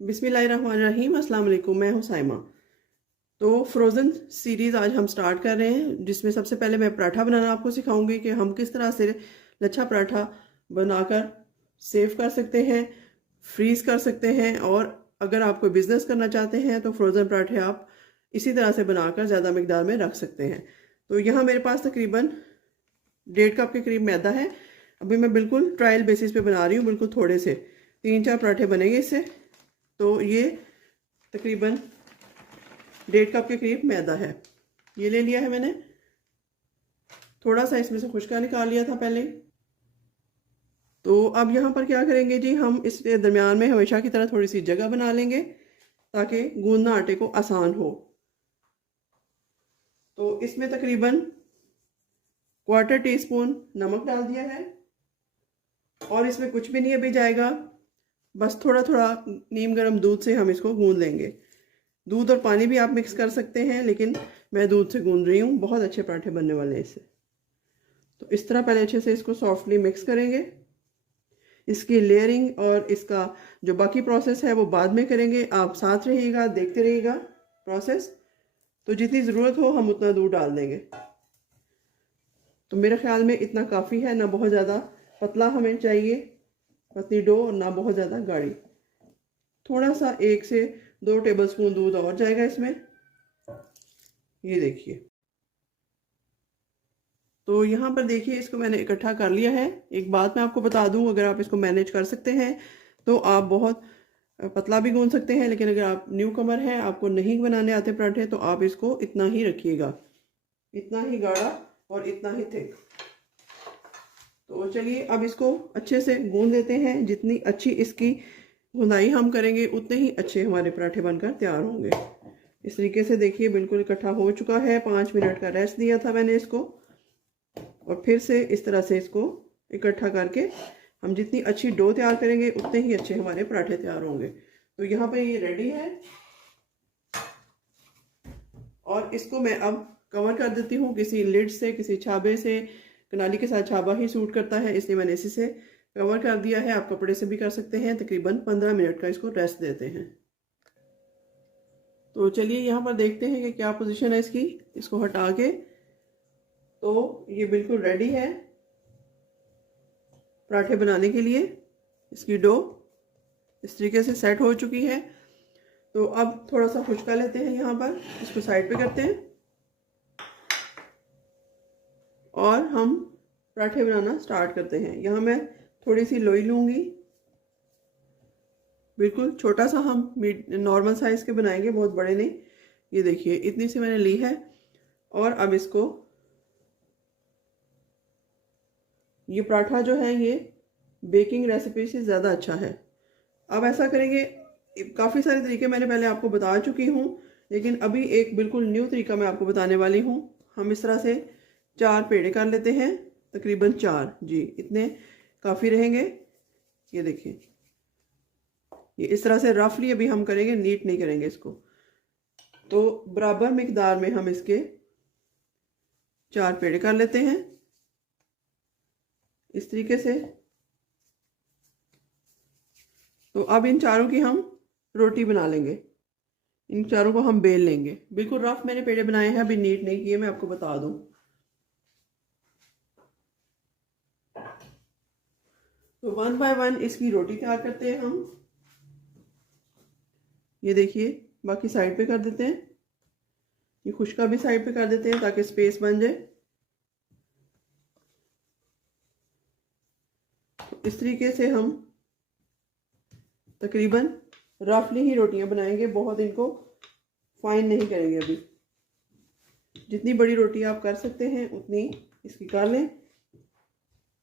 बिस्मिल्लाहिर्रहमानिर्रहीम, अस्सलाम वालेकुम। मैं हूं साइमा। तो फ्रोज़न सीरीज़ आज हम स्टार्ट कर रहे हैं, जिसमें सबसे पहले मैं पराठा बनाना आपको सिखाऊंगी कि हम किस तरह से लच्छा पराठा बनाकर सेव कर सकते हैं, फ्रीज़ कर सकते हैं। और अगर आप कोई बिज़नेस करना चाहते हैं तो फ्रोज़न पराठे आप इसी तरह से बनाकर ज़्यादा मकदार में रख सकते हैं। तो यहाँ मेरे पास तकरीबन 1.5 कप के करीब मैदा है। अभी मैं बिल्कुल ट्रायल बेसिस पे बना रही हूँ, बिल्कुल थोड़े से 3-4 पराठे बनेंगे इससे। तो ये तकरीबन 1.5 कप के करीब मैदा है, ये ले लिया है मैंने। थोड़ा सा इसमें से खुश्का निकाल लिया था पहले। तो अब यहाँ पर क्या करेंगे जी, हम इस दरमियान में हमेशा की तरह थोड़ी सी जगह बना लेंगे ताकि गूंदना आटे को आसान हो। तो इसमें तकरीबन 1/4 टीस्पून नमक डाल दिया है और इसमें कुछ भी नहीं अभी जाएगा, बस थोड़ा थोड़ा नीम गर्म दूध से हम इसको गूंद लेंगे। दूध और पानी भी आप मिक्स कर सकते हैं, लेकिन मैं दूध से गूंद रही हूँ, बहुत अच्छे पराठे बनने वाले हैं इससे। तो इस तरह पहले अच्छे से इसको सॉफ्टली मिक्स करेंगे। इसकी लेयरिंग और इसका जो बाकी प्रोसेस है वो बाद में करेंगे, आप साथ रहिएगा, देखते रहिएगा प्रोसेस। तो जितनी ज़रूरत हो हम उतना दूध डाल देंगे। तो मेरे ख्याल में इतना काफ़ी है, ना बहुत ज़्यादा पतला हमें चाहिए पतली डो और ना बहुत ज़्यादा गाढ़ी। थोड़ा सा 1 से 2 टेबलस्पून दूध और जाएगा इसमें, ये देखिए। तो यहाँ पर देखिए इसको मैंने इकट्ठा कर लिया है। एक बात मैं आपको बता दूँ, अगर आप इसको मैनेज कर सकते हैं तो आप बहुत पतला भी गूंद सकते हैं, लेकिन अगर आप न्यू कमर हैं, आपको नहीं बनाने आते पराठे, तो आप इसको इतना ही रखिएगा, इतना ही गाढ़ा और इतना ही थिक। तो चलिए अब इसको अच्छे से गूंद लेते हैं। जितनी अच्छी इसकी गुंदाई हम करेंगे उतने ही अच्छे हमारे पराठे बनकर तैयार होंगे। इस तरीके से देखिए बिल्कुल इकट्ठा हो चुका है। 5 मिनट का रेस्ट दिया था मैंने इसको, और फिर से इस तरह से इसको इकट्ठा करके हम जितनी अच्छी डो तैयार करेंगे उतने ही अच्छे हमारे पराठे तैयार होंगे। तो यहाँ पे ये रेडी है और इसको मैं अब कवर कर देती हूँ किसी लिड से, किसी छाबे से। कनाली के साथ छाबा ही सूट करता है, इसलिए मैंने इसी से कवर कर दिया है। आप कपड़े से भी कर सकते हैं। तकरीबन 15 मिनट का इसको रेस्ट देते हैं। तो चलिए यहाँ पर देखते हैं कि क्या पोजीशन है इसकी। इसको हटा के, तो ये बिल्कुल रेडी है पराठे बनाने के लिए। इसकी डो इस तरीके से सेट हो चुकी है। तो अब थोड़ा सा खुश्का लेते हैं, यहाँ पर इसको साइड पे करते हैं और हम पराठे बनाना स्टार्ट करते हैं। यहाँ मैं थोड़ी सी लोई लूँगी, बिल्कुल छोटा सा, हम नॉर्मल साइज़ के बनाएंगे, बहुत बड़े नहीं। ये देखिए इतनी सी मैंने ली है। और अब इसको, ये पराठा जो है ये बेकिंग रेसिपी से ज़्यादा अच्छा है। अब ऐसा करेंगे, काफ़ी सारे तरीके मैंने पहले आपको बता चुकी हूँ, लेकिन अभी एक बिल्कुल न्यू तरीका मैं आपको बताने वाली हूँ। हम इस तरह से 4 पेड़े कर लेते हैं, तकरीबन 4 जी, इतने काफ़ी रहेंगे। ये देखिए, ये इस तरह से रफली अभी हम करेंगे, नीट नहीं करेंगे इसको। तो बराबर मिकदार में हम इसके 4 पेड़े कर लेते हैं इस तरीके से। तो अब इन चारों की हम रोटी बना लेंगे, इन चारों को हम बेल लेंगे। बिल्कुल रफ मैंने पेड़े बनाए हैं, अभी नीट नहीं किए, मैं आपको बता दूं। तो 1 बाय 1 इसकी रोटी तैयार करते हैं हम। ये देखिए, बाकी साइड पे कर देते हैं, ये खुश्का भी साइड पे कर देते हैं ताकि स्पेस बन जाए। तो इस तरीके से हम तकरीबन रफली ही रोटियां बनाएंगे, बहुत इनको फाइन नहीं करेंगे अभी। जितनी बड़ी रोटी आप कर सकते हैं उतनी इसकी कर लें।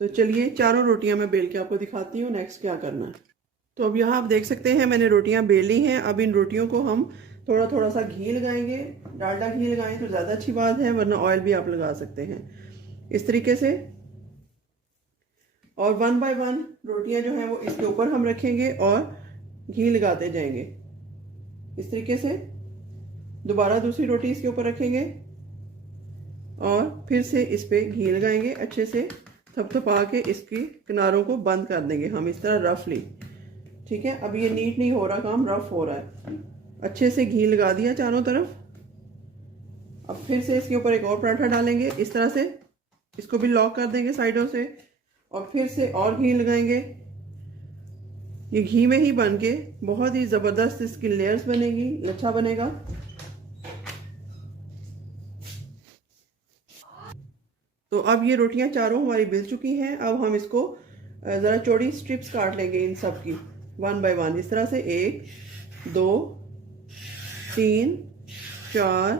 तो चलिए चारों रोटियां मैं बेल के आपको दिखाती हूँ नेक्स्ट क्या करना है। तो अब यहाँ आप देख सकते हैं मैंने रोटियां बेल ली हैं। अब इन रोटियों को हम थोड़ा थोड़ा सा घी लगाएंगे। डालडा घी लगाएं तो ज़्यादा अच्छी बात है, वरना ऑयल भी आप लगा सकते हैं इस तरीके से। और 1 बाय 1 रोटियां जो हैं वो इसके ऊपर हम रखेंगे और घी लगाते जाएंगे इस तरीके से। दोबारा दूसरी रोटी इसके ऊपर रखेंगे और फिर से इस पर घी लगाएंगे, अच्छे से थपथपा के इसकी किनारों को बंद कर देंगे हम इस तरह रफली। ठीक है, अब ये नीट नहीं हो रहा, काम रफ हो रहा है। अच्छे से घी लगा दिया चारों तरफ। अब फिर से इसके ऊपर एक और पराठा डालेंगे इस तरह से, इसको भी लॉक कर देंगे साइडों से, और फिर से और घी लगाएंगे। ये घी में ही बन के बहुत ही ज़बरदस्त इसकी लेयर्स बनेगी, लच्छा बनेगा। तो अब ये रोटियां चारों हमारी बिल चुकी हैं। अब हम इसको ज़रा चौड़ी स्ट्रिप्स काट लेंगे इन सब की, 1 बाय 1 इस तरह से। 1 2 3 4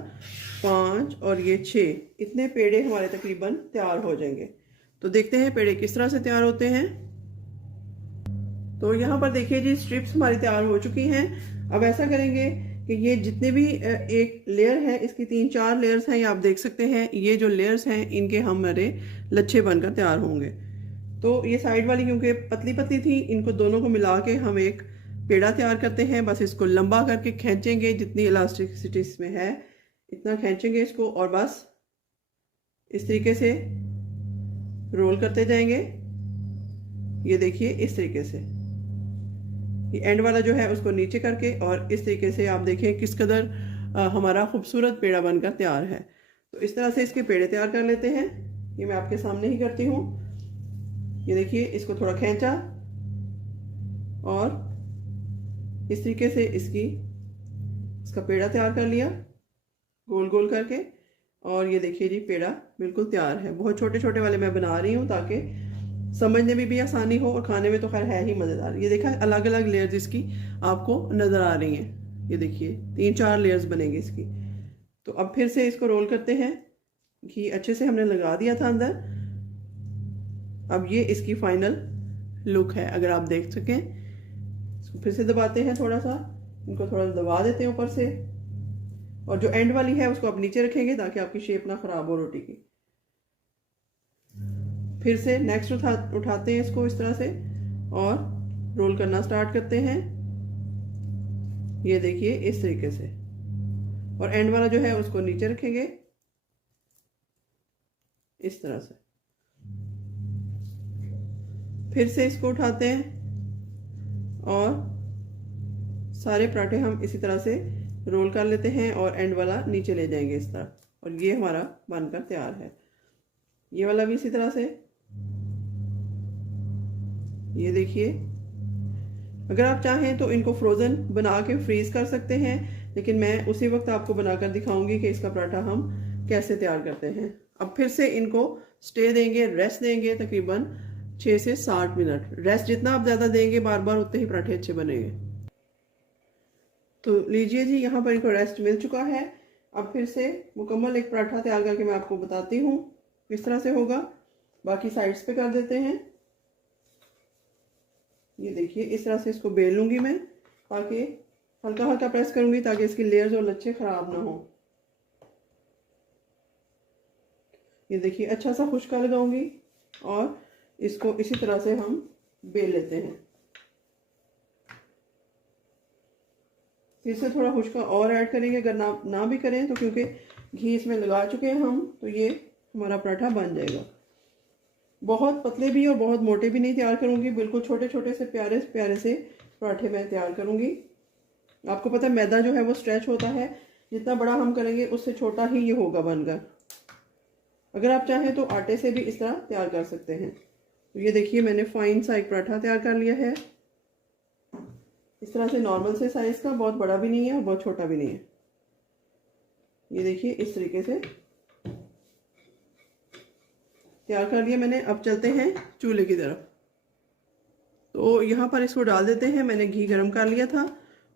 5 और ये 6, इतने पेड़े हमारे तकरीबन तैयार हो जाएंगे। तो देखते हैं पेड़े किस तरह से तैयार होते हैं। तो यहाँ पर देखिए जी, स्ट्रिप्स हमारी तैयार हो चुकी हैं। अब ऐसा करेंगे कि ये जितने भी एक लेयर है, इसकी 3-4 लेयर्स हैं, ये आप देख सकते हैं। ये जो लेयर्स हैं इनके हमारे लच्छे बनकर तैयार होंगे। तो ये साइड वाली क्योंकि पतली पतली थी, इनको दोनों को मिला के हम एक पेड़ा तैयार करते हैं। बस इसको लंबा करके खींचेंगे, जितनी इलास्टिसिटी इसमें है इतना खींचेंगे इसको, और बस इस तरीके से रोल करते जाएंगे। ये देखिए इस तरीके से, ये एंड वाला जो है उसको नीचे करके, और इस तरीके से आप देखें किस कदर हमारा खूबसूरत पेड़ा बनकर तैयार है। तो इस तरह से इसके पेड़े तैयार कर लेते हैं। ये मैं आपके सामने ही करती हूँ। ये देखिए, इसको थोड़ा खींचा और इस तरीके से इसका पेड़ा तैयार कर लिया गोल गोल करके। और ये देखिए जी, पेड़ा बिल्कुल तैयार है। बहुत छोटे छोटे वाले मैं बना रही हूँ ताकि समझने में भी आसानी हो, और खाने में तो खैर है ही मज़ेदार। ये देखा, अलग अलग लेयर्स इसकी आपको नज़र आ रही हैं। ये देखिए 3-4 लेयर्स बनेंगी इसकी। तो अब फिर से इसको रोल करते हैं। घी अच्छे से हमने लगा दिया था अंदर। अब ये इसकी फाइनल लुक है, अगर आप देख सकें। इसको फिर से दबाते हैं, थोड़ा सा इनको थोड़ा दबा देते हैं ऊपर से, और जो एंड वाली है उसको आप नीचे रखेंगे ताकि आपकी शेप ना ख़राब हो रोटी की। फिर से नेक्स्ट उठाते हैं इसको इस तरह से और रोल करना स्टार्ट करते हैं। ये देखिए इस तरीके से, और एंड वाला जो है उसको नीचे रखेंगे इस तरह से। फिर से इसको उठाते हैं और सारे पराठे हम इसी तरह से रोल कर लेते हैं, और एंड वाला नीचे ले जाएंगे इस तरह, और ये हमारा बनकर तैयार है। ये वाला भी इसी तरह से। ये देखिए, अगर आप चाहें तो इनको फ्रोज़न बना के फ्रीज़ कर सकते हैं, लेकिन मैं उसी वक्त आपको बनाकर दिखाऊंगी कि इसका पराठा हम कैसे तैयार करते हैं। अब फिर से इनको स्टे देंगे, रेस्ट देंगे तकरीबन 6 से 7 मिनट। रेस्ट जितना आप ज़्यादा देंगे बार बार, उतने ही पराठे अच्छे बनेंगे। तो लीजिए जी, यहाँ पर इनको रेस्ट मिल चुका है। अब फिर से मुकम्मल एक पराठा तैयार करके मैं आपको बताती हूँ किस तरह से होगा। बाकी साइड्स पे कर देते हैं। ये देखिए, इस तरह से इसको बेल लूँगी मैं, ताकि हल्का हल्का प्रेस करूँगी ताकि इसकी लेयर्स और लच्छे ख़राब ना हो। ये देखिए, अच्छा सा खुश्का लगाऊंगी और इसको इसी तरह से हम बेल लेते हैं। फिर से थोड़ा खुश्का और ऐड करेंगे, अगर ना भी करें तो क्योंकि घी इसमें लगा चुके हैं हम, तो ये हमारा पराठा बन जाएगा। बहुत पतले भी और बहुत मोटे भी नहीं तैयार करूँगी, बिल्कुल छोटे छोटे से प्यारे प्यारे से पराठे मैं तैयार करूँगी। आपको पता है मैदा जो है वो स्ट्रेच होता है, जितना बड़ा हम करेंगे उससे छोटा ही ये होगा बनकर। अगर आप चाहें तो आटे से भी इस तरह तैयार कर सकते हैं। तो ये देखिए, मैंने फाइन सा एक पराठा तैयार कर लिया है इस तरह से, नॉर्मल से साइज़ का, बहुत बड़ा भी नहीं है और बहुत छोटा भी नहीं है। ये देखिए इस तरीके से तैयार कर लिया मैंने। अब चलते हैं चूल्हे की तरफ। तो यहाँ पर इसको डाल देते हैं। मैंने घी गरम कर लिया था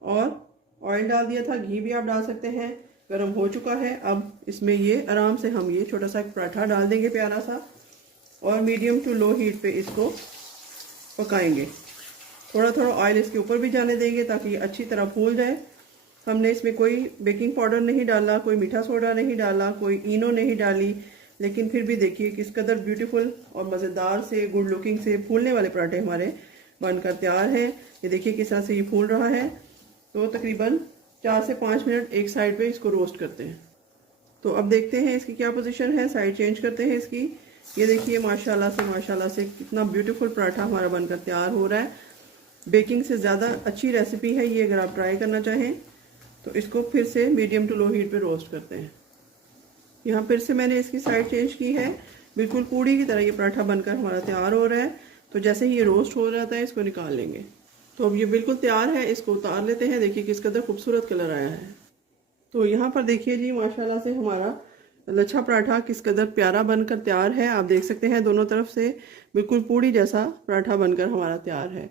और ऑयल डाल दिया था, घी भी आप डाल सकते हैं। गरम हो चुका है। अब इसमें ये आराम से हम ये छोटा सा पराठा डाल देंगे प्यारा सा, और मीडियम टू लो हीट पे इसको पकाएंगे। थोड़ा थोड़ा ऑयल इसके ऊपर भी जाने देंगे ताकि ये अच्छी तरह फूल जाए। हमने इसमें कोई बेकिंग पाउडर नहीं डाला, कोई मीठा सोडा नहीं डाला, कोई इनो नहीं डाली, लेकिन फिर भी देखिए किस कदर ब्यूटीफुल और मज़ेदार से गुड लुकिंग से फूलने वाले पराठे हमारे बनकर तैयार हैं। ये देखिए किस तरह से ये फूल रहा है। तो तकरीबन 4 से 5 मिनट एक साइड पे इसको रोस्ट करते हैं। तो अब देखते हैं इसकी क्या पोजीशन है, साइड चेंज करते हैं इसकी। ये देखिए माशाल्लाह से कितना ब्यूटीफुल पराठा हमारा बनकर तैयार हो रहा है। बेकिंग से ज़्यादा अच्छी रेसिपी है ये, अगर आप ट्राई करना चाहें तो इसको फिर से मीडियम टू लो हीट पे रोस्ट करते हैं। यहाँ फिर से मैंने इसकी साइड चेंज की है, बिल्कुल पूड़ी की तरह ये पराठा बनकर हमारा तैयार हो रहा है। तो जैसे ही ये रोस्ट हो जाता है इसको निकाल लेंगे। तो अब ये बिल्कुल तैयार है, इसको उतार लेते हैं। देखिए किस कदर खूबसूरत कलर आया है। तो यहाँ पर देखिए जी माशाल्लाह से हमारा लच्छा पराठा किस कदर प्यारा बनकर तैयार है। आप देख सकते हैं दोनों तरफ से बिल्कुल पूड़ी जैसा पराठा बनकर हमारा तैयार है।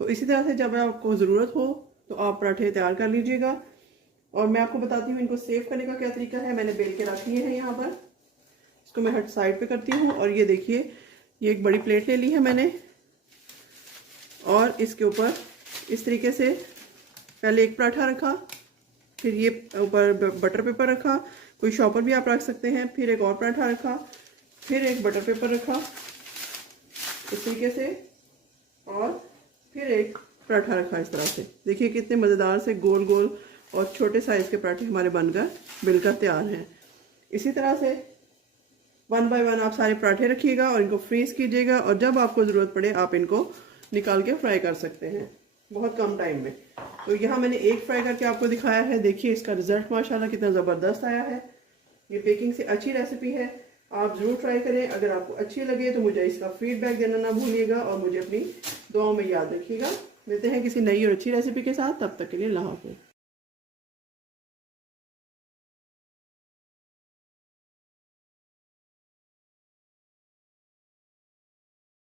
तो इसी तरह से जब आपको ज़रूरत हो तो आप पराठे तैयार कर लीजिएगा। और मैं आपको बताती हूँ इनको सेव करने का क्या तरीका है। मैंने बेल के रख लिए हैं यहाँ पर, इसको मैं हट साइड पे करती हूँ। और ये देखिए ये एक बड़ी प्लेट ले ली है मैंने, और इसके ऊपर इस तरीके से पहले एक पराठा रखा, फिर ये ऊपर बटर पेपर रखा, कोई शॉपर भी आप रख सकते हैं, फिर एक और पराठा रखा, फिर एक बटर पेपर रखा इस तरीके से, और फिर एक पराठा रखा इस तरह से। देखिए कितने मज़ेदार से गोल गोल और छोटे साइज़ के पराठे हमारे बनकर बिलकर तैयार हैं। इसी तरह से 1 बाय 1 आप सारे पराठे रखिएगा और इनको फ्रीज़ कीजिएगा, और जब आपको ज़रूरत पड़े आप इनको निकाल के फ्राई कर सकते हैं बहुत कम टाइम में। तो यहाँ मैंने एक फ्राई करके आपको दिखाया है। देखिए इसका रिजल्ट माशाल्लाह कितना ज़बरदस्त आया है। ये बेकिंग से अच्छी रेसिपी है, आप ज़रूर ट्राई करें। अगर आपको अच्छी लगे तो मुझे इसका फीडबैक देना ना भूलिएगा, और मुझे अपनी दुआओं में याद रखिएगा। मिलते हैं किसी नई और अच्छी रेसिपी के साथ, तब तक के लिए अल्लाह हाफ़िज़।